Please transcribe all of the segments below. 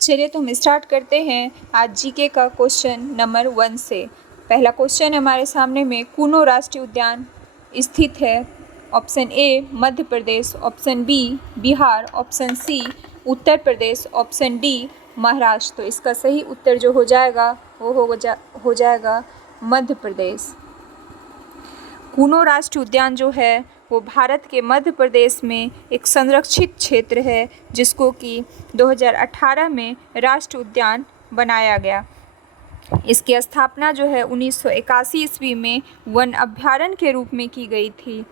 चलिए तो हम स्टार्ट करते हैं आज जीके का क्वेश्चन नंबर 1 से। पहला क्वेश्चन हमारे सामने में कूनो राष्ट्रीय उद्यान स्थित है। Option A Madhya Pradesh, option B Bihar, option C Uttar Pradesh, option D Maharashtra. तो इसका सही उत्तर जो हो जाएगा वो हो जाएगा मध्य प्रदेश। कूनो राष्ट्रीय उद्यान जो है वो भारत के मध्य प्रदेश में एक संरक्षित क्षेत्र है जिसको कि 2018 में राष्ट्रीय उद्यान बनाया गया। इसकी स्थापना जो है 1981 ईस्वी में वन अभयारण्य के रूप में की गई थी।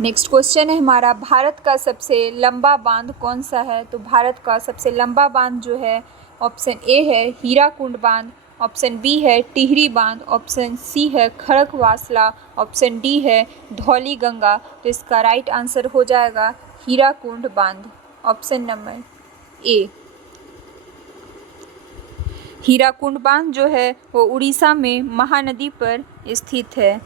नेक्स्ट क्वेश्चन है हमारा, भारत का सबसे लंबा बांध कौन सा है। तो भारत का सबसे लंबा बांध जो है ऑप्शन ए है हीराकुंड बांध, ऑप्शन बी है टिहरी बांध, ऑप्शन सी है खड़कवासला, ऑप्शन डी है धौली गंगा। तो इसका राइट आंसर हो जाएगा हीराकुंड बांध, ऑप्शन नंबर ए। हीराकुंड बांध जो है वो उड़ीसा में महानदी पर स्थित है।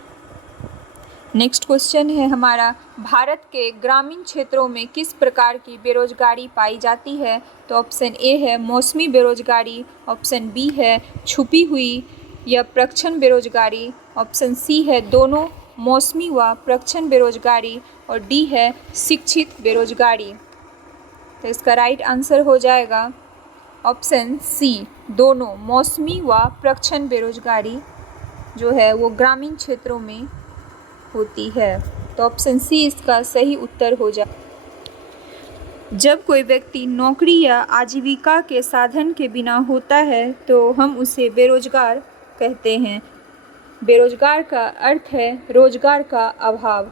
नेक्स्ट क्वेश्चन है हमारा, भारत के ग्रामीण क्षेत्रों में किस प्रकार की बेरोजगारी पाई जाती है। तो ऑप्शन ए है मौसमी बेरोजगारी, ऑप्शन बी है छुपी हुई या प्रच्छन्न बेरोजगारी, ऑप्शन सी है दोनों मौसमी व प्रच्छन्न बेरोजगारी, और डी है शिक्षित बेरोजगारी। तो इसका राइट आंसर हो जाएगा ऑप्शन सी, दोनों मौसमी व प्रच्छन्न बेरोजगारी जो है वो ग्रामीण क्षेत्रों में होती है। तो ऑप्शन सी इसका सही उत्तर हो जाए। जब कोई व्यक्ति नौकरी या आजीविका के साधन के बिना होता है तो हम उसे बेरोजगार कहते हैं। बेरोजगार का अर्थ है रोजगार का अभाव।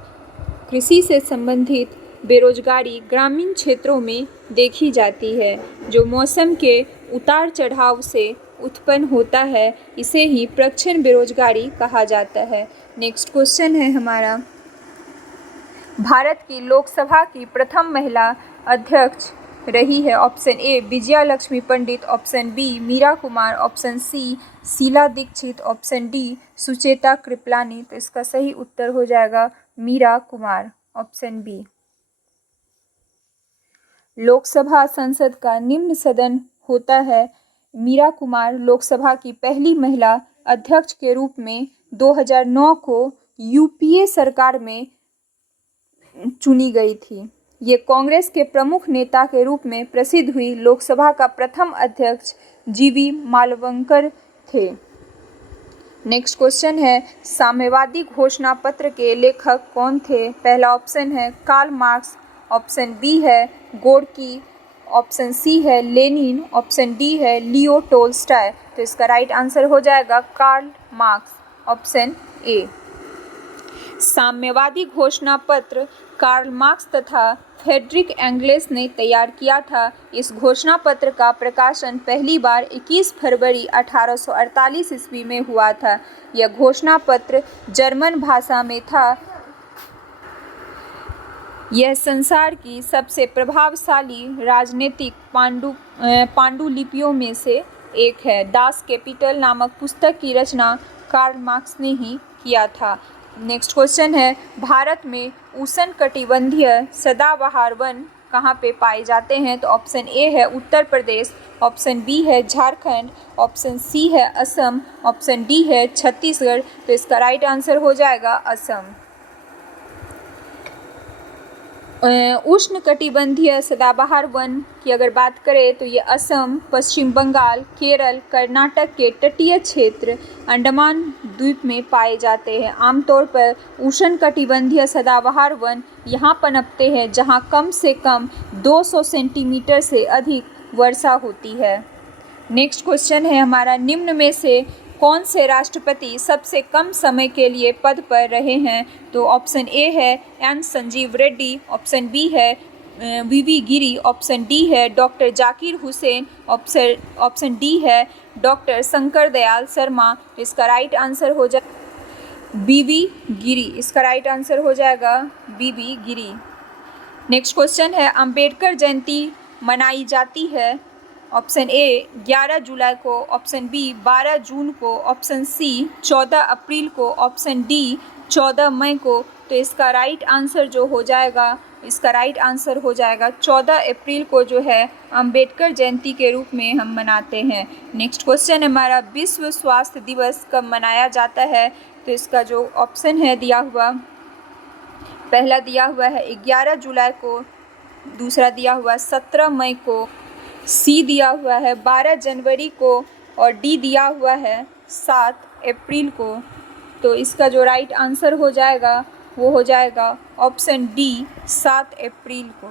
कृषि से संबंधित बेरोजगारी ग्रामीण क्षेत्रों में देखी जाती है जो मौसम के उतार चढ़ाव से उत्पन्न होता है, इसे ही प्रच्छन्न बेरोजगारी कहा जाता है। नेक्स्ट क्वेश्चन है हमारा, भारत की लोकसभा की प्रथम महिला अध्यक्ष रही है। Option A Vijaya Lakshmi Pandit, option B Meira Kumar, option C Sheila Dikshit, option D Sucheta Kripalani. तो इसका सही उत्तर हो जाएगा मीरा कुमार, ऑप्शन बी। लोकसभा संसद का निम्न सदन होता है। मीरा कुमार लोकसभा की पहली महिला अध्यक्ष के रूप में 2009 को यूपीए सरकार में चुनी गई थी। ये कांग्रेस के प्रमुख नेता के रूप में प्रसिद्ध हुई। लोकसभा का प्रथम अध्यक्ष जीवी मालवंकर थे। नेक्स्ट क्वेश्चन है, साम्यवादी घोषणा पत्र के लेखक कौन थे। पहला ऑप्शन है कार्ल मार्क्स, ऑप्शन बी है गोर्की, ऑप्शन सी है लेनिन, ऑप्शन डी है लियो टोल्स्टॉय। तो इसका राइट आंसर हो जाएगा कार्ल मार्क्स, ऑप्शन ए। साम्यवादी घोषणा पत्र कार्ल मार्क्स तथा फ्रेडरिक एंगल्स ने तैयार किया था। इस घोषणा पत्र का प्रकाशन पहली बार 21 फरवरी 1848 ईस्वी में हुआ था। यह घोषणा पत्र जर्मन भाषा में था। यह संसार की सबसे प्रभावशाली राजनीतिक पांडुलिपियों में से एक है। दास कैपिटल नामक पुस्तक की रचना कार्ल मार्क्स ने ही किया था। नेक्स्ट क्वेश्चन है, भारत में उष्णकटिबंधीय सदाबहार वन कहाँ पे पाए जाते हैं। तो ऑप्शन ए है उत्तर प्रदेश, ऑप्शन बी है झारखंड, ऑप्शन सी है असम, ऑप्शन डी है छत्तीसगढ़। तो इसका राइट आंसर हो जाएगा असम। उष्णकटिबंधीय सदाबहार वन की अगर बात करें तो ये असम, पश्चिम बंगाल, केरल, कर्नाटक के तटीय क्षेत्र, अंडमान द्वीप में पाए जाते हैं। आमतौर पर उष्णकटिबंधीय सदाबहार वन यहाँ पनपते हैं जहाँ कम से कम 200 सेंटीमीटर से अधिक वर्षा होती है। नेक्स्ट क्वेश्चन है हमारा, निम्न में से कौन से राष्ट्रपति सबसे कम समय के लिए पद पर रहे हैं। तो ऑप्शन ए है N Sanjiva Reddy, option B है वीवी गिरी, ऑप्शन डी है doctor Zakir Hussain, option D है डॉक्टर शंकर दयाल शर्मा। इसका राइट आंसर हो जाएगा वीवी गिरी, इसका राइट आंसर हो जाएगा वीवी गिरी। नेक्स्ट क्वेश्चन है, अंबेडकर जयंती मनाई जाती है। ऑप्शन ए 11 जुलाई को, ऑप्शन बी 12 जून को, ऑप्शन सी 14 अप्रैल को, ऑप्शन डी 14 मई को। तो इसका राइट आंसर जो हो जाएगा इसका राइट आंसर हो जाएगा 14 अप्रैल को जो है अंबेडकर जयंती के रूप में हम मनाते हैं। नेक्स्ट क्वेश्चन हमारा, विश्व स्वास्थ्य दिवस कब मनाया जाता है? तो इसका जो ऑप्शन है दिया हुआ, पहला दिया हुआ है 11 जुलाई को, दूसरा दिया हुआ 17 मई को, सी दिया हुआ है 12 जनवरी को और डी दिया हुआ है 7 अप्रैल को। तो इसका जो राइट आंसर हो जाएगा वो हो जाएगा ऑप्शन डी 7 अप्रैल को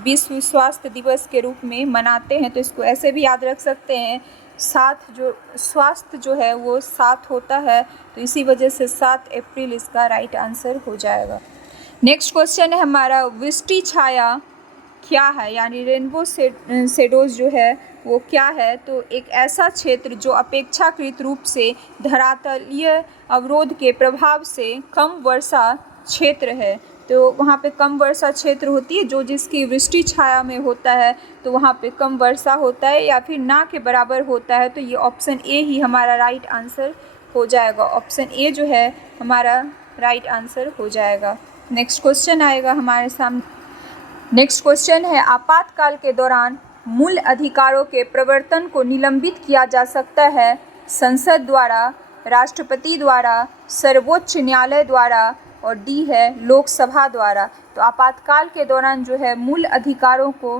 विश्व स्वास्थ्य दिवस के रूप में मनाते हैं। तो इसको ऐसे भी याद रख सकते हैं, सात जो स्वास्थ्य जो है वो 7 होता है, तो इसी वजह से 7 अप्रैल इसका राइट आंसर हो जाएगा। नेक्स्ट क्वेश्चन है हमारा, वृष्टि छाया क्या है, यानी रेनबो शेडोज जो है वो क्या है? तो एक ऐसा क्षेत्र जो अपेक्षाकृत रूप से धरातलीय अवरोध के प्रभाव से कम वर्षा क्षेत्र है। तो वहाँ पे कम वर्षा क्षेत्र होती है, जो जिसकी वृष्टि छाया में होता है, तो वहाँ पे कम वर्षा होता है या फिर ना के बराबर होता है। तो ये ऑप्शन ए ही हमारा राइट आंसर हो जाएगा, ऑप्शन ए जो है हमारा राइट आंसर हो जाएगा। नेक्स्ट क्वेश्चन आएगा हमारे सामने। नेक्स्ट क्वेश्चन है, आपातकाल के दौरान मूल अधिकारों के प्रवर्तन को निलंबित किया जा सकता है संसद द्वारा, राष्ट्रपति द्वारा, सर्वोच्च न्यायालय द्वारा और डी है लोकसभा द्वारा। तो आपातकाल के दौरान जो है मूल अधिकारों को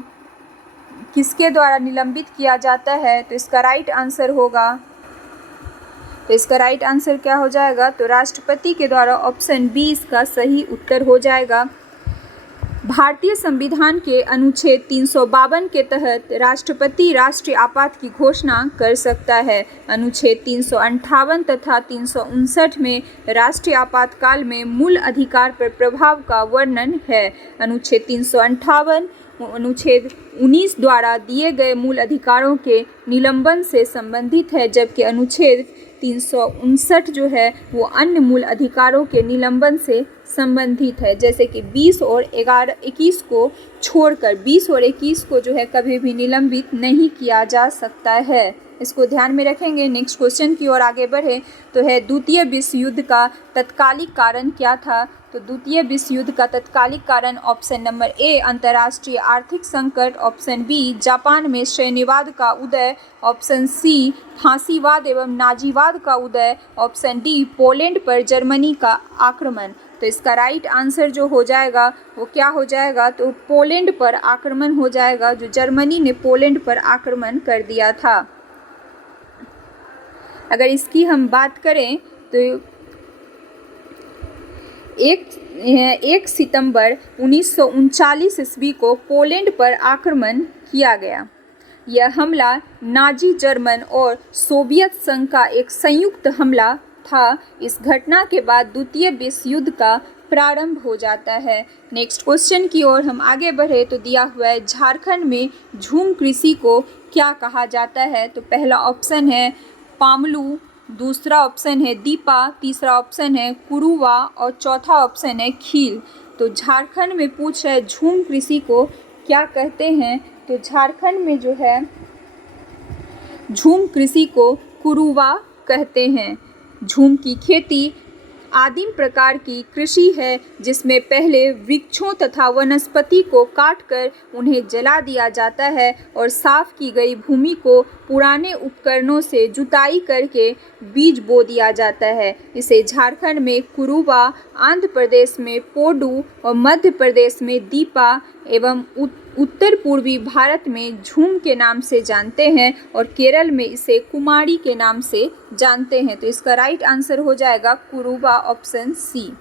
किसके द्वारा निलंबित किया जाता है? तो इसका राइट आंसर होगा, तो इसका राइट आंसर क्या हो जाएगा? तो राष्ट्रपति के द्वारा, ऑप्शन बी इसका सही उत्तर हो जाएगा। भारतीय संविधान के अनुच्छेद 352 के तहत राष्ट्रपति राष्ट्रीय आपात की घोषणा कर सकता है। अनुच्छेद 358 तथा 359 में राष्ट्रीय आपातकाल में मूल अधिकार पर प्रभाव का वर्णन है। अनुच्छेद 358 अनुच्छेद 19 द्वारा दिए गए मूल अधिकारों के निलंबन से संबंधित है, जबकि अनुच्छेद 359 जो है वो अन्य मूल अधिकारों के निलंबन से संबंधित है, जैसे कि 20 और 21 को छोड़कर 20 और 21 को जो है कभी भी निलंबित नहीं किया जा सकता है। इसको ध्यान में रखेंगे। नेक्स्ट क्वेश्चन की ओर आगे बढ़े तो है, द्वितीय विश्व युद्ध का तत्कालिक कारण क्या था? तो द्वितीय विश्व युद्ध का तत्कालिक कारण ऑप्शन नंबर ए अंतर्राष्ट्रीय आर्थिक संकट, ऑप्शन बी जापान में सैन्यवाद का उदय, ऑप्शन सी फांसीवाद एवं नाजीवाद का उदय, ऑप्शन डी पोलैंड पर जर्मनी का आक्रमण। तो इसका राइट आंसर जो हो जाएगा वो क्या हो जाएगा? तो पोलैंड पर आक्रमण हो जाएगा, जो जर्मनी ने पोलैंड पर आक्रमण कर दिया था। अगर इसकी हम बात करें तो 1 सितंबर 1939 ईस्वी को पोलैंड पर आक्रमण किया गया। यह हमला नाजी जर्मन और सोवियत संघ का एक संयुक्त हमला था। इस घटना के बाद द्वितीय विश्व युद्ध का प्रारंभ हो जाता है। नेक्स्ट क्वेश्चन की ओर हम आगे बढ़े तो दिया हुआ है, झारखंड में झूम कृषि को क्या कहा जाता है? तो पहला ऑप्शन है पामलू, दूसरा ऑप्शन है दीपा, तीसरा ऑप्शन है कुरुवा और चौथा ऑप्शन है खील। तो झारखंड में पूछ रहा है झूम कृषि को क्या कहते हैं? तो झारखंड में जो है झूम कृषि को कुरुवा कहते हैं। झूम की खेती आदिम प्रकार की कृषि है, जिसमें पहले वृक्षों तथा वनस्पति को काटकर उन्हें जला दिया जाता है और साफ की गई भूमि को पुराने उपकरणों से जुताई करके बीज बो दिया जाता है। इसे झारखंड में कुरुवा, आंध्र प्रदेश में पोडू और मध्य प्रदेश में दीपा एवं उत्तर पूर्वी भारत में झूम के नाम से जानते हैं और केरल में इसे कुमारी के नाम से जानते हैं। तो इसका राइट आंसर हो जाएगा कुरुवा, ऑप्शन सी।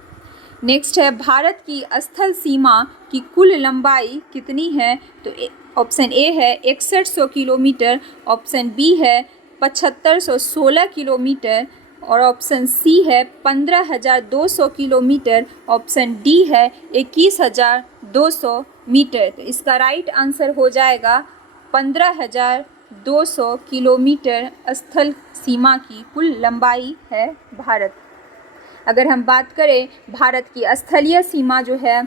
नेक्स्ट है, भारत की स्थल सीमा की कुल लंबाई कितनी है? तो ऑप्शन ए है 6100 किलोमीटर, ऑप्शन बी है 7516 किलोमीटर और ऑप्शन सी है 15200 किलोमीटर, ऑप्शन डी है 21200 मीटर। तो इसका राइट आंसर हो जाएगा 15200 किलोमीटर स्थल सीमा की कुल लंबाई है भारत। अगर हम बात करें भारत की स्थलीय सीमा जो है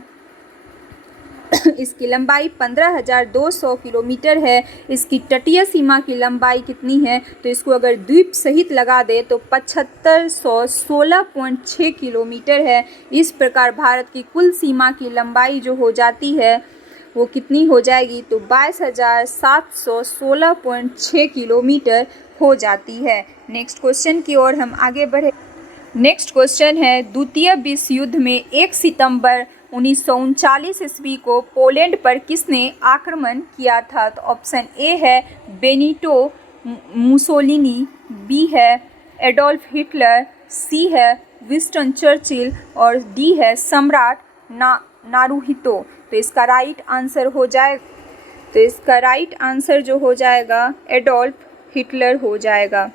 इसकी लंबाई 15,200 किलोमीटर है। इसकी तटीय सीमा की लंबाई कितनी है, तो इसको अगर द्वीप सहित लगा दे तो 7516.6 किलोमीटर है। इस प्रकार भारत की कुल सीमा की लंबाई जो हो जाती है वो कितनी हो जाएगी, तो 22,716.6 किलोमीटर हो जाती है। नेक्स्ट क्वेश्चन की ओर हम आगे बढ़े। नेक्स्ट क्वेश्चन है, द्वितीय विश्व युद्ध में 1 सितंबर 1939 ईस्वी को पोलैंड पर किसने आक्रमण किया था? तो ऑप्शन ए है बेनिटो मुसोलिनी, बी है एडोल्फ हिटलर, सी है विंस्टन चर्चिल और डी है सम्राट नारुहितो। तो इसका राइट आंसर जो हो जाएगा एडोल्फ हिटलर हो जाएगा।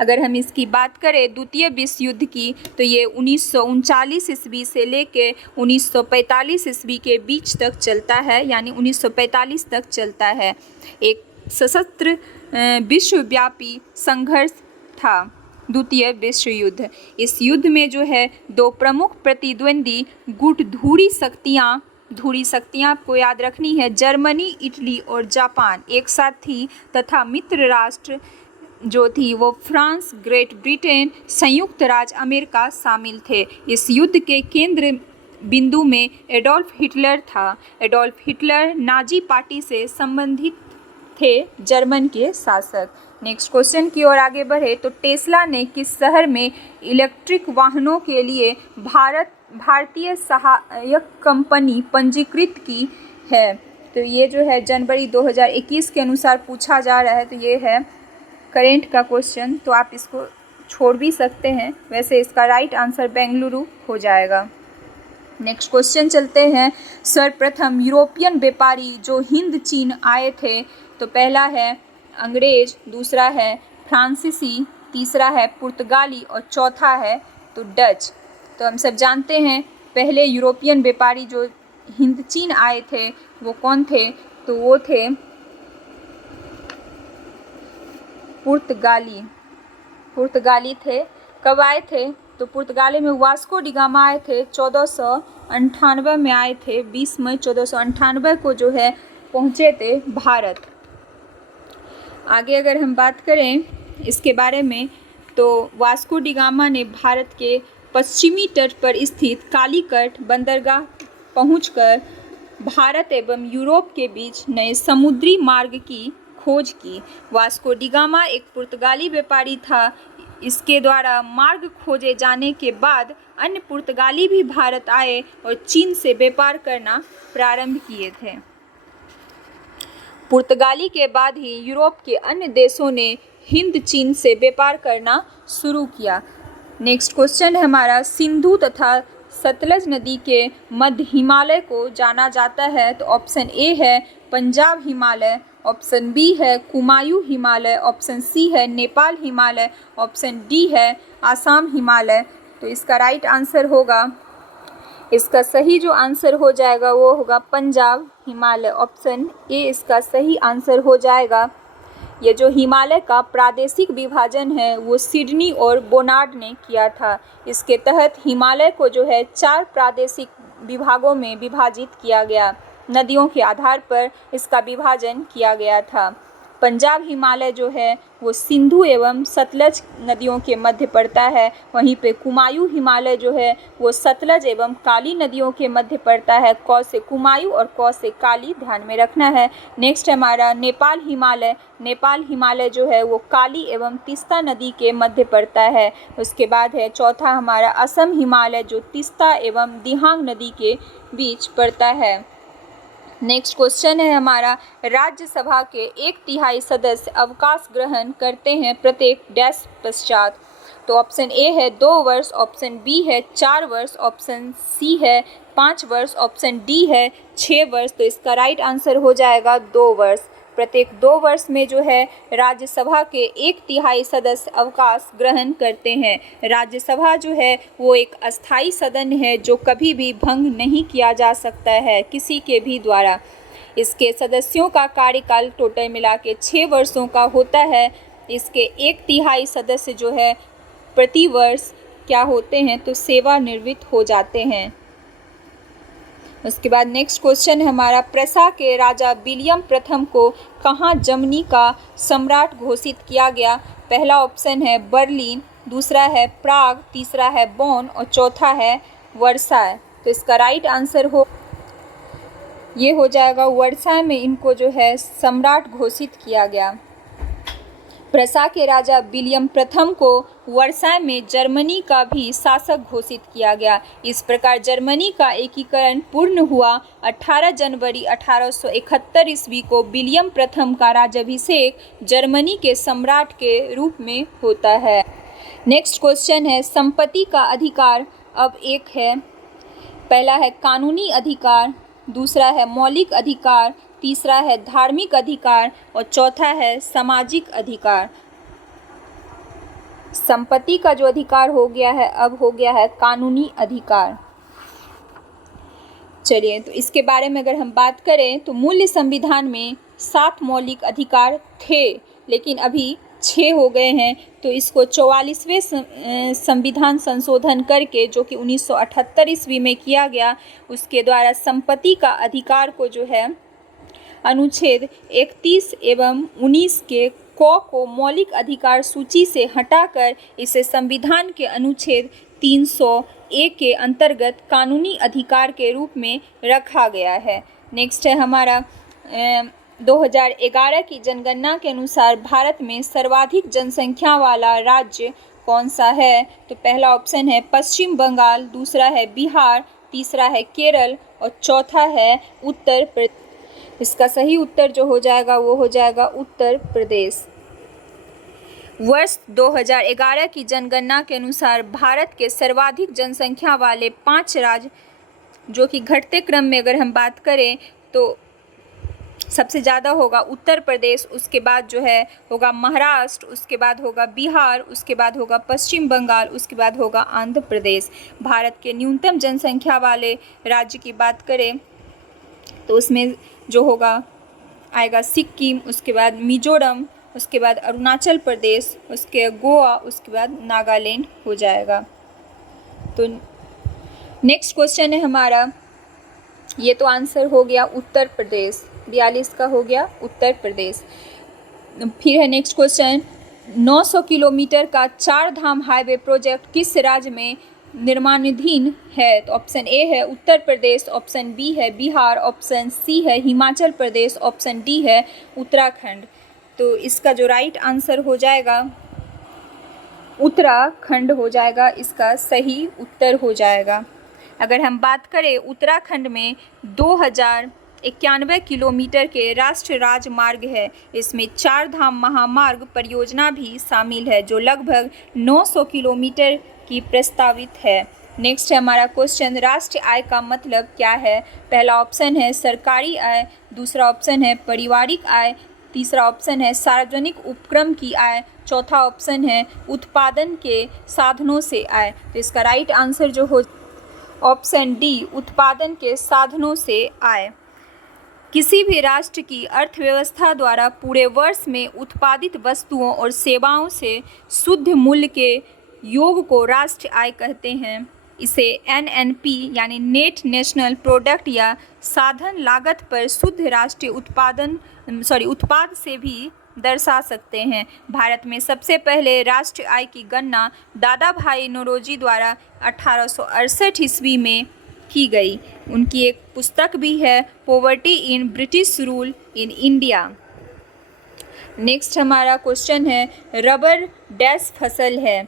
अगर हम इसकी बात करें द्वितीय विश्व युद्ध की, तो ये 1939 ईस्वी से लेके 1945 ईस्वी के बीच तक चलता है, यानी 1945 तक चलता है। एक सशस्त्र विश्वव्यापी संघर्ष था द्वितीय विश्व युद्ध। इस युद्ध में जो है 2 प्रमुख प्रतिद्वंदी गुट धुरी शक्तियाँ आपको याद रखनी है, जर्मनी, इटली और जापान एक साथ थी, तथा मित्र राष्ट्र जो थी वो फ्रांस, ग्रेट ब्रिटेन, संयुक्त राज्य अमेरिका शामिल थे। इस युद्ध के केंद्र बिंदु में एडोल्फ हिटलर था। एडोल्फ हिटलर नाजी पार्टी से संबंधित थे, जर्मन के शासक। नेक्स्ट क्वेश्चन की ओर आगे बढ़े तो टेस्ला ने किस शहर में इलेक्ट्रिक वाहनों के लिए भारतीय सहायक कंपनी पंजीकृत की है? तो ये जो है जनवरी 2021 के अनुसार पूछा जा रहा है, तो ये है करेंट का क्वेश्चन, तो आप इसको छोड़ भी सकते हैं। वैसे इसका राइट आंसर बेंगलुरु हो जाएगा। नेक्स्ट क्वेश्चन चलते हैं, सर्वप्रथम यूरोपियन व्यापारी जो हिंद चीन आए थे, तो पहला है अंग्रेज, दूसरा है फ्रांसीसी, तीसरा है पुर्तगाली और चौथा है तो डच। तो हम सब जानते हैं पहले यूरोपियन व्यापारी जो हिंद चीन आए थे वो कौन थे, तो वो थे पुर्तगाली थे। कब आए थे, तो पुर्तगाली में वास्को डी गामा आए थे, 1498 में आए थे। 20 मई 1498 को जो है पहुँचे थे भारत। आगे अगर हम बात करें इसके बारे में, तो वास्को डी गामा ने भारत के पश्चिमी तट पर स्थित कालीकट बंदरगाह पहुंचकर भारत एवं यूरोप के बीच नए समुद्री मार्ग की खोज की। वास्को डी गामा एक पुर्तगाली व्यापारी था। इसके द्वारा मार्ग खोजे जाने के बाद अन्य पुर्तगाली भी भारत आए और चीन से व्यापार करना प्रारंभ किए थे। पुर्तगाली के बाद ही यूरोप के अन्य देशों ने हिंद चीन से व्यापार करना शुरू किया। नेक्स्ट क्वेश्चन है हमारा, सिंधु तथा सतलज नदी के मध्य हिमालय को जाना जाता है, तो ऑप्शन ए है पंजाब हिमालय, ऑप्शन बी है कुमायूं हिमालय, ऑप्शन सी है नेपाल हिमालय, ऑप्शन डी है आसाम हिमालय। तो इसका राइट आंसर होगा, इसका सही जो आंसर हो जाएगा वो होगा पंजाब हिमालय। ऑप्शन ए इसका सही आंसर हो जाएगा। ये जो हिमालय का प्रादेशिक विभाजन है वो सिडनी और बोनार्ड ने किया था। इसके तहत हिमालय को जो है 4 प्रादेशिक विभागों में विभाजित किया गया। नदियों के आधार पर इसका विभाजन किया गया था। पंजाब हिमालय जो है वो सिंधु एवं सतलज नदियों के मध्य पड़ता है। वहीं पे कुमायूं हिमालय जो है वो सतलज एवं काली नदियों के मध्य पड़ता है। क से कुमायूं और क से काली ध्यान में रखना है। नेक्स्ट हमारा नेपाल हिमालय। नेपाल हिमालय जो है वो काली एवं तीस्ता नदी के मध्य पड़ता है। उसके बाद है चौथा हमारा असम हिमालय जो तीस्ता एवं दिहांग नदी के बीच पड़ता है। नेक्स्ट क्वेश्चन है हमारा, राज्यसभा के 1/3 सदस्य अवकाश ग्रहण करते हैं प्रत्येक डैश पश्चात। तो ऑप्शन ए है 2 वर्ष, ऑप्शन बी है 4 वर्ष, ऑप्शन सी है 5 वर्ष, ऑप्शन डी है 6 वर्ष। तो इसका राइट आंसर हो जाएगा 2 वर्ष। प्रत्येक 2 वर्ष में जो है राज्यसभा के 1/3 सदस्य अवकाश ग्रहण करते हैं। राज्यसभा जो है वो एक अस्थायी सदन है जो कभी भी भंग नहीं किया जा सकता है किसी के भी द्वारा। इसके सदस्यों का कार्यकाल टोटल मिला के 6 वर्षों का होता है। इसके 1/3 सदस्य जो है प्रति वर्ष क्या होते हैं, तो सेवानिवृत्त हो जाते हैं। उसके बाद नेक्स्ट क्वेश्चन है हमारा, प्रसा के राजा विलियम प्रथम को कहाँ जर्मनी का सम्राट घोषित किया गया? पहला ऑप्शन है बर्लिन, दूसरा है प्राग, तीसरा है बोन और चौथा है वर्साय। तो इसका राइट आंसर ये हो जाएगा वर्साय में इनको जो है सम्राट घोषित किया गया। प्रसा के राजा विलियम प्रथम को वर्साय में जर्मनी का भी शासक घोषित किया गया। इस प्रकार जर्मनी का एकीकरण पूर्ण हुआ। 18 जनवरी 1871 ईस्वी को विलियम प्रथम का राज्याभिषेक जर्मनी के सम्राट के रूप में होता है। नेक्स्ट क्वेश्चन है, संपत्ति का अधिकार अब एक है। पहला है कानूनी अधिकार, दूसरा है मौलिक अधिकार, तीसरा है धार्मिक अधिकार और चौथा है सामाजिक अधिकार। संपत्ति का जो अधिकार हो गया है अब हो गया है कानूनी अधिकार। चलिए, तो इसके बारे में अगर हम बात करें तो मूल संविधान में 7 मौलिक अधिकार थे, लेकिन अभी 6 हो गए हैं। तो इसको 44वें संविधान संशोधन करके, जो कि 1978 ईस्वी में किया गया, उसके द्वारा संपत्ति का अधिकार को जो है अनुच्छेद 31 एवं 19 के को मौलिक अधिकार सूची से हटाकर इसे संविधान के अनुच्छेद 300A के अंतर्गत कानूनी अधिकार के रूप में रखा गया है। नेक्स्ट है हमारा 2011 की जनगणना के अनुसार भारत में सर्वाधिक जनसंख्या वाला राज्य कौन सा है? तो पहला ऑप्शन है पश्चिम बंगाल, दूसरा है बिहार, तीसरा है केरल और चौथा है उत्तर प्रदेश। इसका सही उत्तर जो हो जाएगा वो हो जाएगा उत्तर प्रदेश। वर्ष 2011 की जनगणना के अनुसार भारत के सर्वाधिक जनसंख्या वाले 5 राज्य, जो कि घटते क्रम में अगर हम बात करें तो सबसे ज़्यादा होगा उत्तर प्रदेश, उसके बाद जो है होगा महाराष्ट्र, उसके बाद होगा बिहार, उसके बाद होगा पश्चिम बंगाल, उसके बाद होगा आंध्र प्रदेश। भारत के न्यूनतम जनसंख्या वाले राज्य की बात करें तो उसमें जो होगा आएगा सिक्किम, उसके बाद मिजोरम, उसके बाद अरुणाचल प्रदेश, उसके गोवा, उसके बाद नागालैंड हो जाएगा। तो नेक्स्ट क्वेश्चन है हमारा, ये तो आंसर हो गया उत्तर प्रदेश, 42 का हो गया उत्तर प्रदेश। फिर है नेक्स्ट क्वेश्चन, 900 किलोमीटर का 4 धाम हाईवे प्रोजेक्ट किस राज्य में निर्माणाधीन है? तो ऑप्शन ए है उत्तर प्रदेश, ऑप्शन बी है बिहार, ऑप्शन सी है हिमाचल प्रदेश, ऑप्शन डी है उत्तराखंड। तो इसका जो राइट आंसर हो जाएगा उत्तराखंड हो जाएगा, इसका सही उत्तर हो जाएगा। अगर हम बात करें उत्तराखंड में 2091 किलोमीटर के राष्ट्रीय राजमार्ग है। इसमें 4 धाम महामार्ग परियोजना भी शामिल है, जो लगभग 900 किलोमीटर की प्रस्तावित है। नेक्स्ट है हमारा क्वेश्चन, राष्ट्रीय आय का मतलब क्या है? पहला ऑप्शन है सरकारी आय, दूसरा ऑप्शन है पारिवारिक आय, तीसरा ऑप्शन है सार्वजनिक उपक्रम की आय, चौथा ऑप्शन है उत्पादन के साधनों से आय। तो इसका राइट आंसर जो हो ऑप्शन डी, उत्पादन के साधनों से आय। किसी भी राष्ट्र की अर्थव्यवस्था द्वारा पूरे वर्ष में उत्पादित वस्तुओं और सेवाओं से शुद्ध मूल्य के योग को राष्ट्रीय आय कहते हैं। इसे NNP यानी नेट नेशनल प्रोडक्ट या साधन लागत पर शुद्ध राष्ट्रीय उत्पाद से भी दर्शा सकते हैं। भारत में सबसे पहले राष्ट्रीय आय की गणना दादा भाई नौरोजी द्वारा 1868 ईस्वी में की गई। उनकी एक पुस्तक भी है, poverty in British rule in India. Next हमारा क्वेश्चन है, रबर डैश फसल है?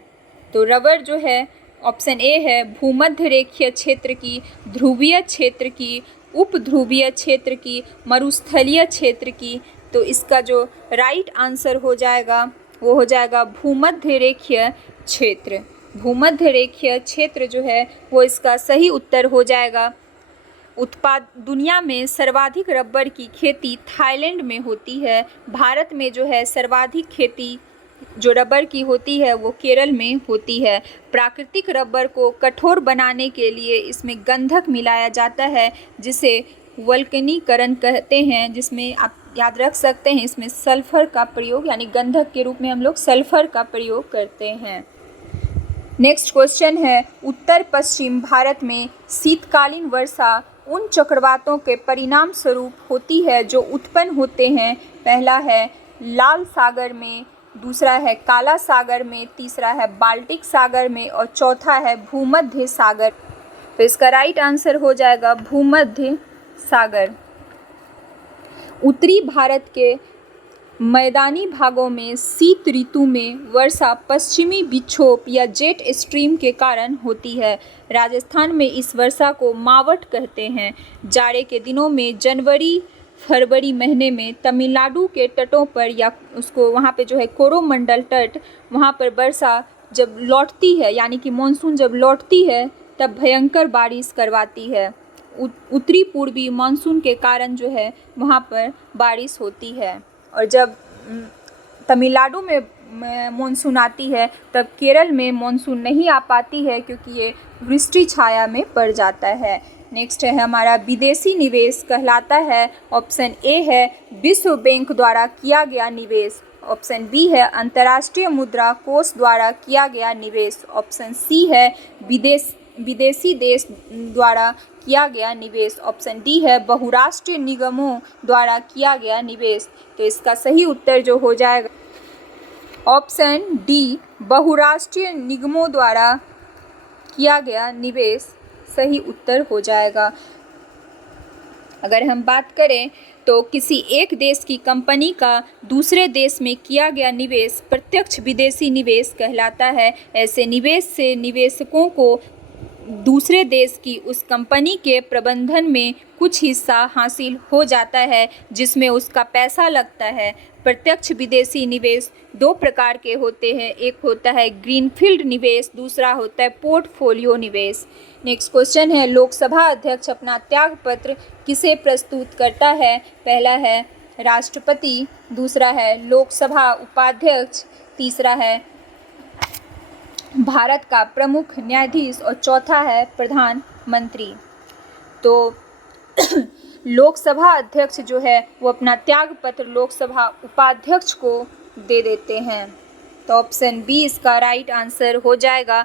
तो रबर जो है ऑप्शन ए है भूमध्य रेखीय क्षेत्र की, ध्रुवीय क्षेत्र की, उपध्रुवीय क्षेत्र की, मरुस्थलीय क्षेत्र की। तो इसका जो राइट आंसर हो जाएगा वो हो जाएगा भूमध्य रेखीय क्षेत्र। भूमध्य रेखीय क्षेत्र जो है वो इसका सही उत्तर हो जाएगा। दुनिया में सर्वाधिक रबर की खेती थाईलैंड में होती है। भारत में जो है सर्वाधिक खेती जो रबर की होती है वो केरल में होती है। प्राकृतिक रबर को कठोर बनाने के लिए इसमें गंधक मिलाया जाता है, जिसे वल्कनीकरण कहते हैं, जिसमें आप याद रख सकते हैं इसमें सल्फर का प्रयोग, यानी गंधक के रूप में हम लोग सल्फर का प्रयोग करते हैं। नेक्स्ट क्वेश्चन है, उत्तर पश्चिम भारत में शीतकालीन वर्षा उन चक्रवातों के परिणाम स्वरूप होती है जो उत्पन्न होते हैं। पहला है लाल सागर में, दूसरा है काला सागर में, तीसरा है बाल्टिक सागर में और चौथा है भूमध्य सागर। तो इसका राइट आंसर हो जाएगा भूमध्य सागर। उत्तरी भारत के मैदानी भागों में शीत ऋतु में वर्षा पश्चिमी विक्षोभ या जेट स्ट्रीम के कारण होती है। राजस्थान में इस वर्षा को मावट कहते हैं। जाड़े के दिनों में जनवरी फरवरी महीने में तमिलनाडु के तटों पर या उसको वहाँ पे जो है कोरोमंडल तट, वहाँ पर वर्षा जब लौटती है यानी कि मानसून जब लौटती है तब भयंकर बारिश करवाती है। उत्तरी पूर्वी मानसून के कारण जो है वहाँ पर बारिश होती है। और जब तमिलनाडु में मानसून आती है तब केरल में मानसून नहीं आ पाती है क्योंकि ये वृष्टि छाया में पड़ जाता है। नेक्स्ट है हमारा विदेशी निवेश कहलाता है। ऑप्शन ए है विश्व बैंक द्वारा किया गया निवेश, ऑप्शन बी है अंतर्राष्ट्रीय मुद्रा कोष द्वारा किया गया निवेश, ऑप्शन सी है विदेशी देश द्वारा किया गया निवेश, ऑप्शन डी है बहुराष्ट्रीय निगमों द्वारा किया गया निवेश। तो इसका सही उत्तर जो हो जाएगा ऑप्शन डी बहुराष्ट्रीय निगमों द्वारा किया गया निवेश सही उत्तर हो जाएगा। अगर हम बात करें तो किसी एक देश की कंपनी का दूसरे देश में किया गया निवेश प्रत्यक्ष विदेशी निवेश कहलाता है। ऐसे निवेश से निवेशकों को दूसरे देश की उस कंपनी के प्रबंधन में कुछ हिस्सा हासिल हो जाता है जिसमें उसका पैसा लगता है। प्रत्यक्ष विदेशी निवेश दो प्रकार के होते हैं, एक होता है ग्रीनफील्ड निवेश, दूसरा होता है पोर्टफोलियो निवेश। नेक्स्ट क्वेश्चन है लोकसभा अध्यक्ष अपना त्यागपत्र किसे प्रस्तुत करता है? पहला है राष्ट्रपति, दूसरा है लोकसभा उपाध्यक्ष, तीसरा है भारत का प्रमुख न्यायाधीश और चौथा है प्रधानमंत्री। तो लोकसभा अध्यक्ष जो है वो अपना त्यागपत्र लोकसभा उपाध्यक्ष को दे देते हैं। तो ऑप्शन बी इसका राइट आंसर हो जाएगा।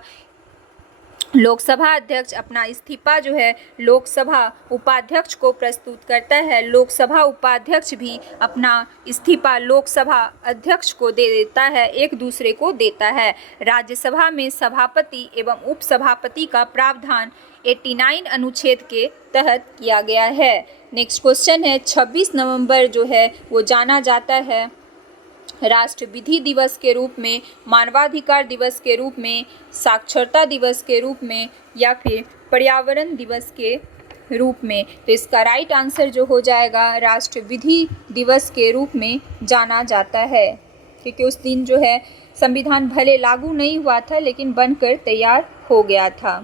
लोकसभा अध्यक्ष अपना इस्तीफा जो है लोकसभा उपाध्यक्ष को प्रस्तुत करता है। लोकसभा उपाध्यक्ष भी अपना इस्तीफा लोकसभा अध्यक्ष को दे देता है, एक दूसरे को देता है। राज्यसभा में सभापति एवं उपसभापति का प्रावधान 89 अनुच्छेद के तहत किया गया है। नेक्स्ट क्वेश्चन है 26 नवंबर जो है वो जाना जाता है राष्ट्र विधि दिवस के रूप में, मानवाधिकार दिवस के रूप में, साक्षरता दिवस के रूप में या फिर पर्यावरण दिवस के रूप में। तो इसका राइट आंसर जो हो जाएगा राष्ट्र विधि दिवस के रूप में जाना जाता है, क्योंकि उस दिन जो है संविधान भले लागू नहीं हुआ था लेकिन बनकर तैयार हो गया था।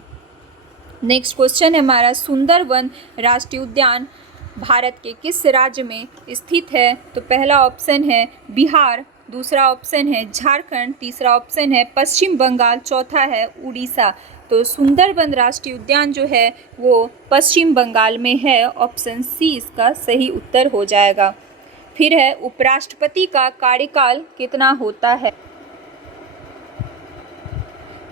नेक्स्ट क्वेश्चन है हमारा सुंदरवन राष्ट्रीय उद्यान भारत के किस राज्य में स्थित है? तो पहला ऑप्शन है बिहार, दूसरा ऑप्शन है झारखंड, तीसरा ऑप्शन है पश्चिम बंगाल, चौथा है उड़ीसा। तो सुंदरवन राष्ट्रीय उद्यान जो है वो पश्चिम बंगाल में है। ऑप्शन सी इसका सही उत्तर हो जाएगा। फिर है उपराष्ट्रपति का कार्यकाल कितना होता है?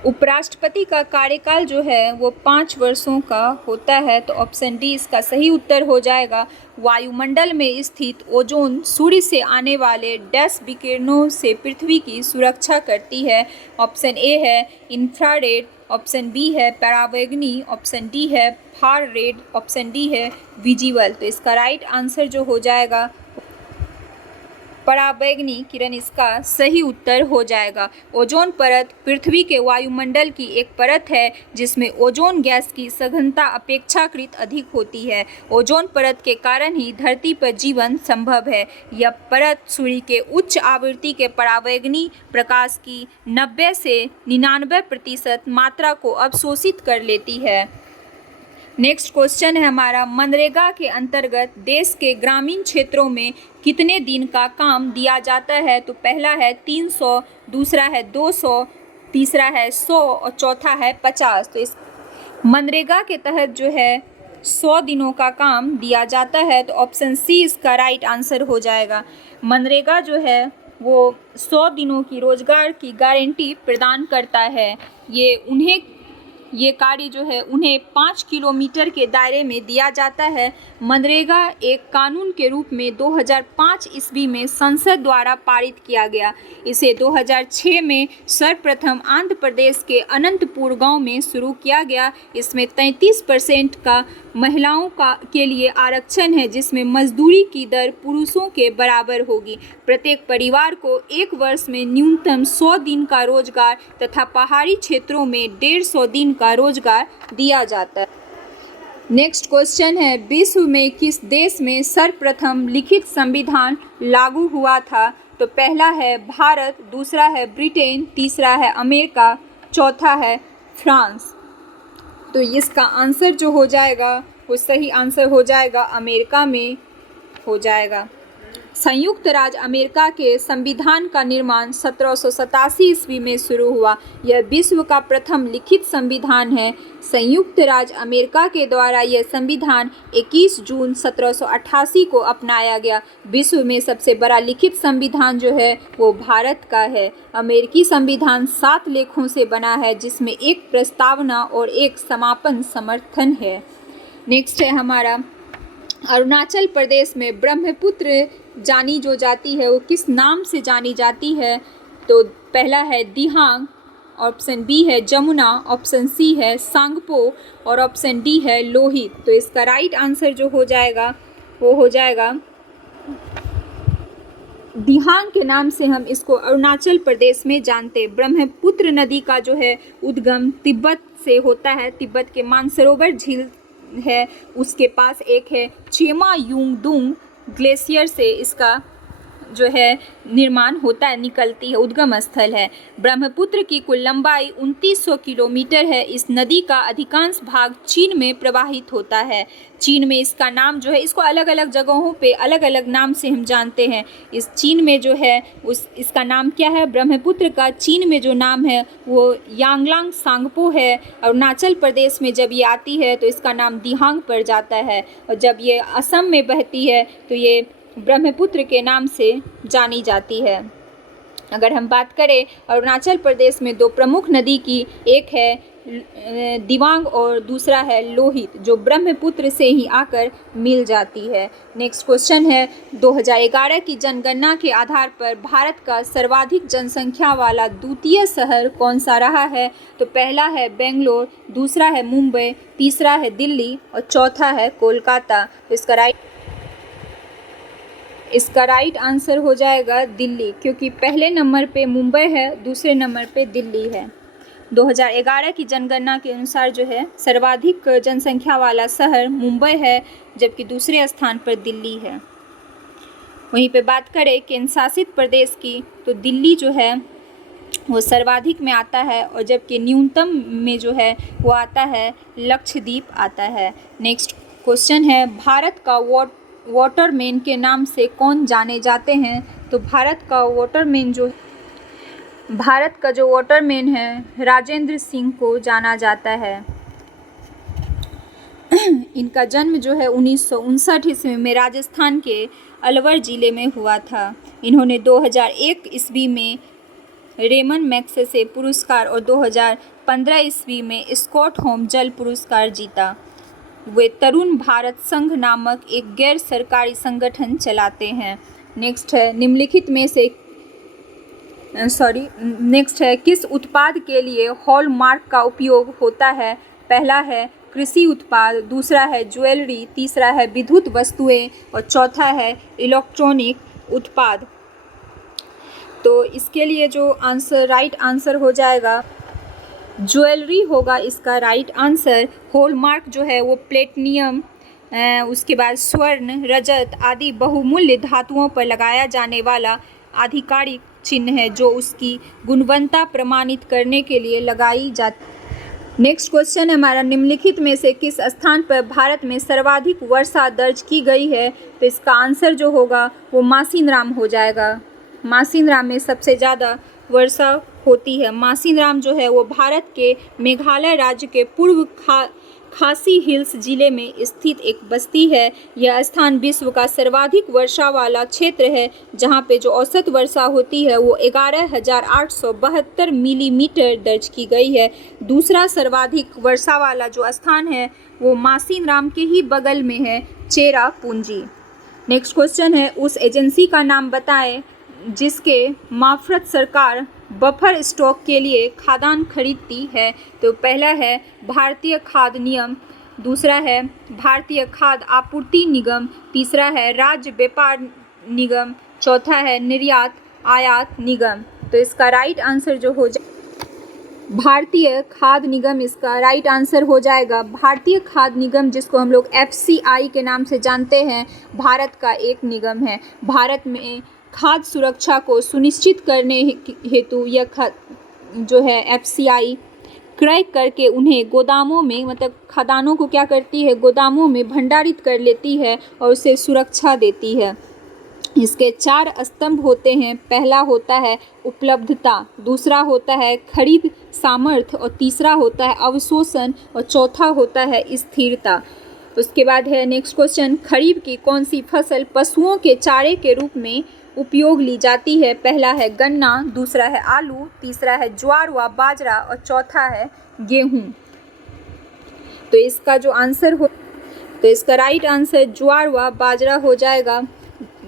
उपराष्ट्रपति का कार्यकाल जो है वो 5 वर्षों का होता है। तो ऑप्शन डी इसका सही उत्तर हो जाएगा। वायुमंडल में स्थित ओजोन सूर्य से आने वाले डैश विकिरणों से पृथ्वी की सुरक्षा करती है। ऑप्शन ए है इंफ्रारेड, ऑप्शन बी है परावैंगनी, ऑप्शन डी है फार रेड, ऑप्शन डी है विजिबल। तो इसका राइट आंसर जो हो जाएगा परावैंगनी किरण इसका सही उत्तर हो जाएगा। ओजोन परत पृथ्वी के वायुमंडल की एक परत है जिसमें ओजोन गैस की सघनता अपेक्षाकृत अधिक होती है। ओजोन परत के कारण ही धरती पर जीवन संभव है। यह परत सूर्य के उच्च आवृत्ति के परावैंगनी प्रकाश की 90 से 99% मात्रा को अवशोषित कर लेती है। नेक्स्ट क्वेश्चन है हमारा मनरेगा के अंतर्गत देश के ग्रामीण क्षेत्रों में कितने दिन का काम दिया जाता है? तो पहला है 300, दूसरा है 200, तीसरा है 100 और चौथा है 50। तो इस मनरेगा के तहत जो है 100 दिनों का काम दिया जाता है। तो ऑप्शन सी इसका राइट आंसर हो जाएगा। मनरेगा जो है वो 100 दिनों की रोजगार की गारंटी प्रदान करता है। ये उन्हें ये कार्य जो है उन्हें 5 किलोमीटर के दायरे में दिया जाता है। मनरेगा एक कानून के रूप में 2005 ईस्वी में संसद द्वारा पारित किया गया। इसे 2006 में सर्वप्रथम आंध्र प्रदेश के अनंतपुर गांव में शुरू किया गया। इसमें 33% का महिलाओं के लिए आरक्षण है, जिसमें मजदूरी की दर पुरुषों के बराबर होगी। प्रत्येक परिवार को एक वर्ष में न्यूनतम 100 दिन का रोजगार तथा पहाड़ी क्षेत्रों में 150 दिन का रोजगार दिया जाता है। नेक्स्ट क्वेश्चन है, विश्व में किस देश में सर्वप्रथम लिखित संविधान लागू हुआ था? तो पहला है भारत, दूसरा है ब्रिटेन, तीसरा है अमेरिका, चौथा है फ्रांस। तो इसका आंसर जो हो जाएगा वो सही आंसर हो जाएगा अमेरिका में हो जाएगा। संयुक्त राज्य अमेरिका के संविधान का निर्माण 1787 ईस्वी में शुरू हुआ। यह विश्व का प्रथम लिखित संविधान है। संयुक्त राज्य अमेरिका के द्वारा यह संविधान 21 जून 1788 को अपनाया गया। विश्व में सबसे बड़ा लिखित संविधान जो है वो भारत का है। अमेरिकी संविधान 7 लेखों से बना है, जिसमें एक प्रस्तावना और एक समापन समर्थन है। नेक्स्ट है हमारा, अरुणाचल प्रदेश में ब्रह्मपुत्र जानी जो जाती है वो किस नाम से जानी जाती है? तो पहला है दिहांग, ऑप्शन बी है जमुना, ऑप्शन सी है सांगपो और ऑप्शन डी है लोहित। तो इसका राइट आंसर जो हो जाएगा वो हो जाएगा दिहांग के नाम से हम इसको अरुणाचल प्रदेश में जानते। ब्रह्मपुत्र नदी का जो है उद्गम तिब्बत से होता है। तिब्बत के मानसरोवर झील है, उसके पास एक है चेमा युंगडुंग ग्लेशियर से इसका जो है निर्माण होता है, निकलती है, उद्गम स्थल है। ब्रह्मपुत्र की कुल लंबाई 2900 किलोमीटर है। इस नदी का अधिकांश भाग चीन में प्रवाहित होता है। चीन में इसका नाम जो है, इसको अलग अलग जगहों पे अलग अलग नाम से हम जानते हैं। इस चीन में जो है इसका नाम क्या है? ब्रह्मपुत्र का चीन में जो नाम है वो यांगलांग सांगपो है। अरुणाचल प्रदेश में जब ये आती है तो इसका नाम दिहांग पड़ जाता है, और जब ये असम में बहती है तो ये ब्रह्मपुत्र के नाम से जानी जाती है। अगर हम बात करें अरुणाचल प्रदेश में 2 प्रमुख नदी की, एक है दिबांग और दूसरा है लोहित, जो ब्रह्मपुत्र से ही आकर मिल जाती है। नेक्स्ट क्वेश्चन है, 2011 की जनगणना के आधार पर भारत का सर्वाधिक जनसंख्या वाला द्वितीय शहर कौन सा रहा है? तो पहला है बेंगलोर, दूसरा है मुंबई, तीसरा है दिल्ली और चौथा है कोलकाता। इसका राइट आंसर हो जाएगा दिल्ली, क्योंकि पहले नंबर पे मुंबई है, दूसरे नंबर पे दिल्ली है। 2011 की जनगणना के अनुसार जो है सर्वाधिक जनसंख्या वाला शहर मुंबई है, जबकि दूसरे स्थान पर दिल्ली है। वहीं पे बात करें केंद्र शासित प्रदेश की, तो दिल्ली जो है वो सर्वाधिक में आता है, और जबकि न्यूनतम में जो है वो आता है लक्षद्वीप आता है। नेक्स्ट क्वेश्चन है, भारत का वाटरमैन के नाम से कौन जाने जाते हैं? तो भारत का जो वाटरमैन है राजेंद्र सिंह को जाना जाता है। इनका जन्म जो है 1959 ईस्वी में राजस्थान के अलवर जिले में हुआ था। इन्होंने 2001 ईस्वी में रेमन मैग्सेसे पुरस्कार और 2015 ईस्वी में स्टॉकहोम जल पुरस्कार जीता। वे तरुण भारत संघ नामक एक गैर सरकारी संगठन चलाते हैं। नेक्स्ट है किस उत्पाद के लिए हॉलमार्क का उपयोग होता है? पहला है कृषि उत्पाद, दूसरा है ज्वेलरी, तीसरा है विद्युत वस्तुएं और चौथा है इलेक्ट्रॉनिक उत्पाद। तो इसके लिए जो राइट आंसर हो जाएगा ज्वेलरी होगा इसका राइट आंसर। हॉलमार्क जो है वो प्लेटिनियम, उसके बाद स्वर्ण, रजत आदि बहुमूल्य धातुओं पर लगाया जाने वाला आधिकारिक चिन्ह है, जो उसकी गुणवत्ता प्रमाणित करने के लिए लगाई जाती। नेक्स्ट क्वेश्चन है हमारा, निम्नलिखित में से किस स्थान पर भारत में सर्वाधिक वर्षा दर्ज की गई है? तो इसका आंसर जो होगा वो मासिनराम हो जाएगा। मासिनराम में सबसे ज़्यादा वर्षा होती है। मासिनराम जो है वो भारत के मेघालय राज्य के पूर्व खासी हिल्स जिले में स्थित एक बस्ती है। यह स्थान विश्व का सर्वाधिक वर्षा वाला क्षेत्र है, जहाँ पे जो औसत वर्षा होती है वो 11,872 मिलीमीटर दर्ज की गई है। दूसरा सर्वाधिक वर्षा वाला जो स्थान है वो मासीनराम के ही बगल में है, चेरापूंजी। नेक्स्ट क्वेश्चन है, उस एजेंसी का नाम बताएं जिसके मार्फत सरकार बफर स्टॉक के लिए खाद्यान्न खरीदती है। तो पहला है भारतीय खाद्य निगम, दूसरा है भारतीय खाद्य आपूर्ति निगम, तीसरा है राज्य व्यापार निगम, चौथा है निर्यात आयात निगम। तो इसका राइट आंसर जो हो जाए भारतीय खाद्य निगम, इसका राइट आंसर हो जाएगा। भारतीय खाद्य निगम, जिसको हम लोग FCI के नाम से जानते हैं, भारत का एक निगम है। भारत में खाद्य सुरक्षा को सुनिश्चित करने हेतु यह जो है FCI क्रय करके उन्हें गोदामों में, मतलब खदानों को क्या करती है, गोदामों में भंडारित कर लेती है और उसे सुरक्षा देती है। इसके 4 स्तंभ होते हैं। पहला होता है उपलब्धता, दूसरा होता है खरीद सामर्थ्य, और तीसरा होता है अवशोषण, और चौथा होता है स्थिरता। उसके बाद है नेक्स्ट क्वेश्चन, खरीफ की कौन सी फसल पशुओं के चारे के रूप में उपयोग ली जाती है। पहला है गन्ना, दूसरा है आलू, तीसरा है ज्वार व बाजरा, और चौथा है गेहूं। तो इसका जो आंसर हो, तो इसका राइट आंसर ज्वार व बाजरा हो जाएगा।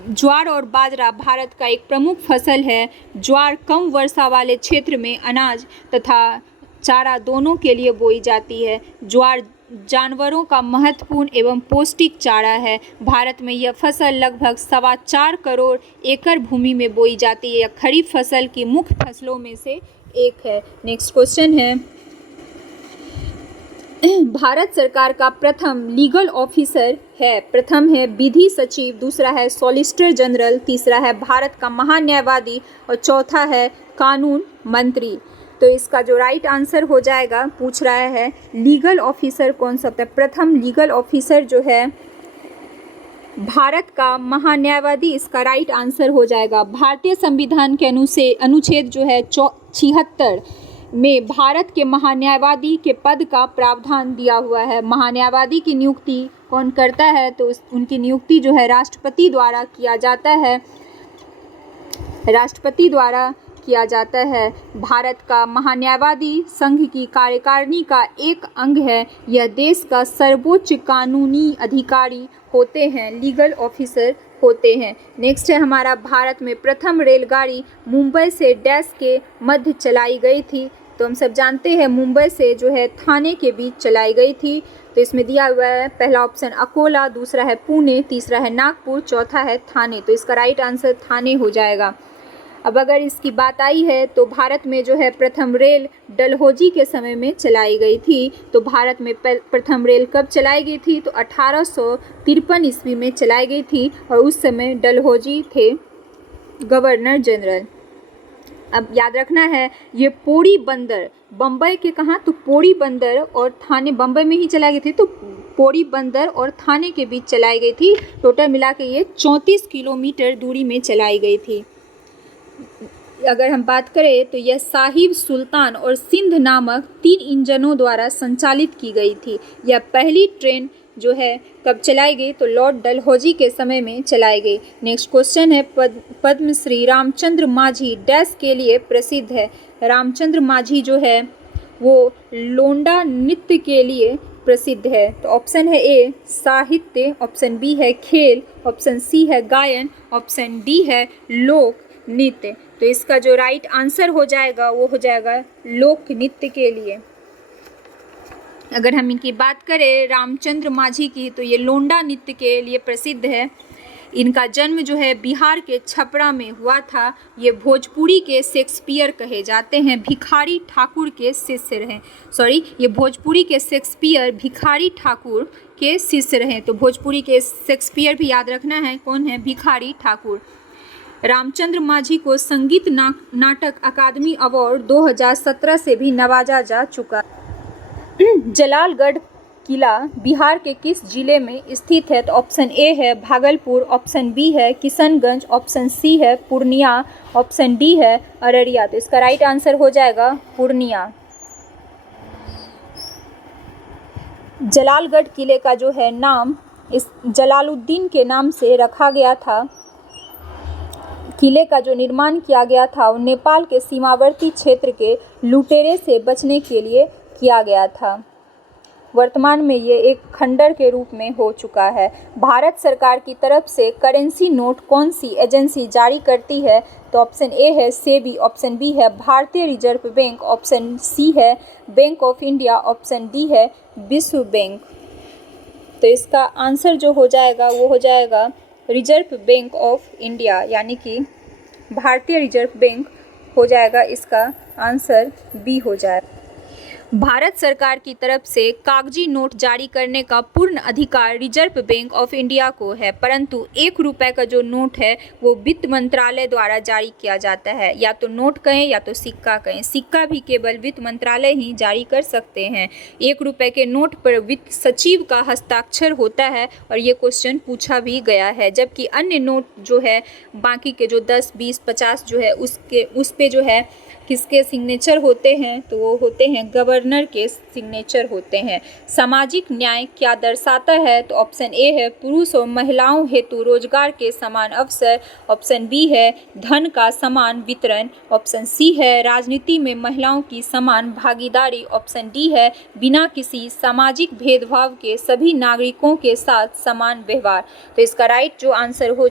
ज्वार और बाजरा भारत का एक प्रमुख फसल है। ज्वार कम वर्षा वाले क्षेत्र में अनाज तथा चारा दोनों के लिए बोई जाती है। ज्वार जानवरों का महत्वपूर्ण एवं पौष्टिक चारा है। भारत में यह फसल लगभग 4.25 करोड़ एकड़ भूमि में बोई जाती है। यह खरीफ फसल की मुख्य फसलों में से एक है। नेक्स्ट क्वेश्चन है, भारत सरकार का प्रथम लीगल ऑफिसर है। प्रथम है विधि सचिव, दूसरा है सॉलिसिटर जनरल, तीसरा है भारत का महान्यायवादी, और चौथा है कानून मंत्री। तो इसका जो राइट आंसर हो जाएगा, पूछ रहा है लीगल ऑफिसर कौन सा होता है। प्रथम लीगल ऑफिसर जो है भारत का महान्यायवादी, इसका राइट आंसर हो जाएगा। भारतीय संविधान के अनुच्छेद जो है 76 में भारत के महान्यायवादी के पद का प्रावधान दिया हुआ है। महान्यायवादी की नियुक्ति कौन करता है, तो उनकी नियुक्ति जो है राष्ट्रपति द्वारा किया जाता है। राष्ट्रपति द्वारा किया जाता है। भारत का महान्यायवादी संघ की कार्यकारिणी का एक अंग है। यह देश का सर्वोच्च कानूनी अधिकारी होते हैं, लीगल ऑफिसर होते हैं। नेक्स्ट है हमारा, भारत में प्रथम रेलगाड़ी मुंबई से डैश के मध्य चलाई गई थी। तो हम सब जानते हैं मुंबई से जो है थाने के बीच चलाई गई थी। तो इसमें दिया हुआ है पहला ऑप्शन अकोला, दूसरा है पुणे, तीसरा है नागपुर, चौथा है थाने। तो इसका राइट आंसर थाने हो जाएगा। अब अगर इसकी बात आई है तो भारत में जो है प्रथम रेल डलहौजी के समय में चलाई गई थी। तो भारत में प्रथम रेल कब चलाई गई थी, तो 1853 ईस्वी में चलाई गई थी, और उस समय डलहौजी थे गवर्नर जनरल। अब याद रखना है, ये पोड़ी बंदर बम्बई के कहाँ, तो पोड़ी बंदर और थाने बम्बई में ही चलाई गई थी। तो पोड़ी बंदर और थाने के बीच चलाई गई थी। टोटल मिला के ये 34 किलोमीटर दूरी में चलाई गई थी। अगर हम बात करें तो यह साहिब सुल्तान और सिंध नामक 3 इंजनों द्वारा संचालित की गई थी। यह पहली ट्रेन जो है कब चलाई गई, तो लॉर्ड डलहौजी के समय में चलाई गई। नेक्स्ट क्वेश्चन है, पद्मश्री रामचंद्र मांझी डैश के लिए प्रसिद्ध है। रामचंद्र मांझी जो है वो लोंडा नृत्य के लिए प्रसिद्ध है। तो ऑप्शन है ए साहित्य, ऑप्शन बी है खेल, ऑप्शन सी है गायन, ऑप्शन डी है लोक नृत्य। तो इसका जो राइट आंसर हो जाएगा वो हो जाएगा लोक नृत्य के लिए। अगर हम इनकी बात करें रामचंद्र मांझी की, तो ये लोंडा नृत्य के लिए प्रसिद्ध है। इनका जन्म जो है बिहार के छपरा में हुआ था। ये भोजपुरी के शेक्सपियर कहे जाते हैं, भिखारी ठाकुर के शिष्य रहे। ये भोजपुरी के शेक्सपियर भिखारी ठाकुर के शिष्य रहे। तो भोजपुरी के शेक्सपियर भी याद रखना है, कौन है, भिखारी ठाकुर। रामचंद्र मांझी को संगीत नाटक अकादमी अवार्ड 2017 से भी नवाजा जा चुका। जलालगढ़ किला बिहार के किस जिले में स्थित है, तो ऑप्शन ए है भागलपुर, ऑप्शन बी है किशनगंज, ऑप्शन सी है पूर्णिया, ऑप्शन डी है अररिया। तो इसका राइट आंसर हो जाएगा पूर्णिया। जलालगढ़ किले का जो है नाम इस जलालुद्दीन के नाम से रखा गया था। किले का जो निर्माण किया गया था वो नेपाल के सीमावर्ती क्षेत्र के लुटेरे से बचने के लिए किया गया था। वर्तमान में ये एक खंडर के रूप में हो चुका है। भारत सरकार की तरफ से करेंसी नोट कौन सी एजेंसी जारी करती है? तो ऑप्शन ए है सेबी, ऑप्शन बी है भारतीय रिजर्व बैंक, ऑप्शन सी है bank of India, option D है विश्व बैंक। तो इसका आंसर जो हो जाएगा वो हो जाएगा रिजर्व बैंक ऑफ इंडिया, यानी कि भारतीय रिजर्व बैंक हो जाएगा। इसका आंसर बी हो जाएगा। भारत सरकार की तरफ से कागजी नोट जारी करने का पूर्ण अधिकार रिजर्व बैंक ऑफ इंडिया को है, परंतु 1 रुपए का जो नोट है वो वित्त मंत्रालय द्वारा जारी किया जाता है। या तो नोट कहें या तो सिक्का कहें, सिक्का भी केवल वित्त मंत्रालय ही जारी कर सकते हैं। 1 रुपए के नोट पर वित्त सचिव का हस्ताक्षर होता है और ये क्वेश्चन पूछा भी गया है। जबकि अन्य नोट जो है बाकी के जो 10, 20, 50 जो है उस पे जो है किसके सिग्नेचर होते हैं? तो वो होते हैं गवर्नर के सिग्नेचर होते हैं। सामाजिक न्याय क्या दर्शाता है? तो ऑप्शन ए है पुरुष और महिलाओं हेतु रोजगार के समान अवसर, ऑप्शन बी है धन का समान वितरण, ऑप्शन सी है राजनीति में महिलाओं की समान भागीदारी, ऑप्शन डी है बिना किसी सामाजिक भेदभाव के सभी नागरिकों के साथ समान व्यवहार। तो इसका राइट जो आंसर हो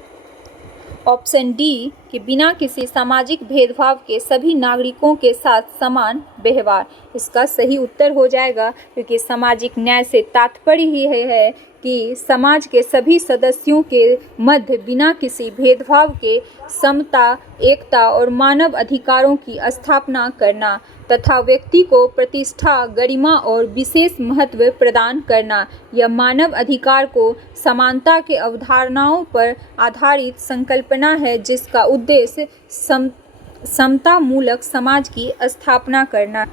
ऑप्शन डी कि बिना किसी सामाजिक भेदभाव के सभी नागरिकों के साथ समान व्यवहार इसका सही उत्तर हो जाएगा, क्योंकि सामाजिक न्याय से तात्पर्य ही है कि समाज के सभी सदस्यों के मध्य बिना किसी भेदभाव के समता, एकता और मानव अधिकारों की स्थापना करना तथा व्यक्ति को प्रतिष्ठा, गरिमा और विशेष महत्व प्रदान करना। यह मानव अधिकार को समानता के अवधारणाओं पर आधारित संकल्पना है जिसका उद्देश्य समता मूलक समाज की स्थापना करना।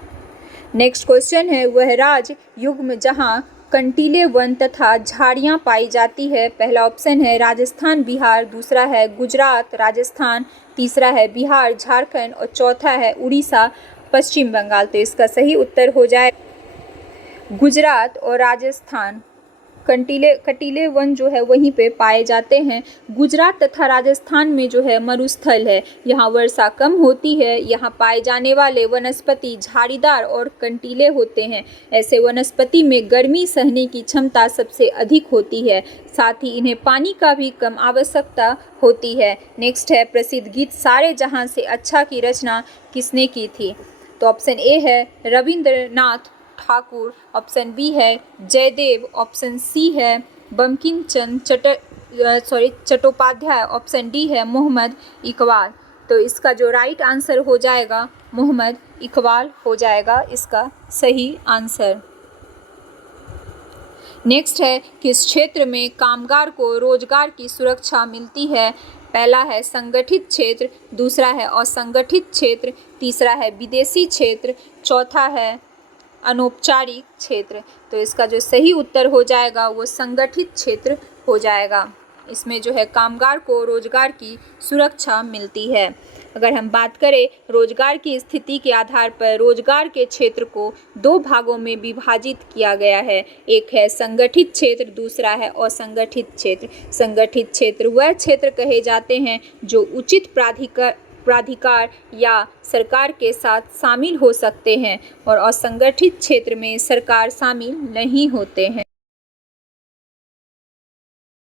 नेक्स्ट क्वेश्चन है वह राज्य युग में जहाँ कंटीले वन तथा झाड़ियाँ पाई जाती है। पहला ऑप्शन है राजस्थान बिहार, दूसरा है गुजरात राजस्थान, तीसरा है बिहार झारखंड और चौथा है उड़ीसा पश्चिम बंगाल। तो इसका सही उत्तर हो जाए गुजरात और राजस्थान। कटीले वन जो है वहीं पे पाए जाते हैं। गुजरात तथा राजस्थान में जो है मरुस्थल है, यहाँ वर्षा कम होती है। यहाँ पाए जाने वाले वनस्पति झाड़ीदार और कंटीले होते हैं। ऐसे वनस्पति में गर्मी सहने की क्षमता सबसे अधिक होती है, साथ ही इन्हें पानी का भी कम आवश्यकता होती है। नेक्स्ट है प्रसिद्ध गीत सारे जहां से अच्छा की रचना किसने की थी? तो ऑप्शन ए है रविंद्रनाथ ठाकुर, ऑप्शन बी है जयदेव, ऑप्शन सी है बंकिम चंद्र चट्टोपाध्याय, ऑप्शन डी है मोहम्मद इकबाल। तो इसका जो राइट आंसर हो जाएगा मोहम्मद इकबाल हो जाएगा इसका सही आंसर। नेक्स्ट है किस क्षेत्र में कामगार को रोजगार की सुरक्षा मिलती है? पहला है संगठित क्षेत्र, दूसरा है असंगठित क्षेत्र, तीसरा है विदेशी क्षेत्र, चौथा है अनौपचारिक क्षेत्र। तो इसका जो सही उत्तर हो जाएगा वो संगठित क्षेत्र हो जाएगा। इसमें जो है कामगार को रोजगार की सुरक्षा मिलती है। अगर हम बात करें रोजगार की स्थिति के आधार पर रोजगार के क्षेत्र को 2 भागों में विभाजित किया गया है। एक है संगठित क्षेत्र, दूसरा है असंगठित क्षेत्र। संगठित क्षेत्र वह क्षेत्र कहे जाते हैं जो उचित प्राधिकार या सरकार के साथ शामिल हो सकते हैं और असंगठित क्षेत्र में सरकार शामिल नहीं होते हैं।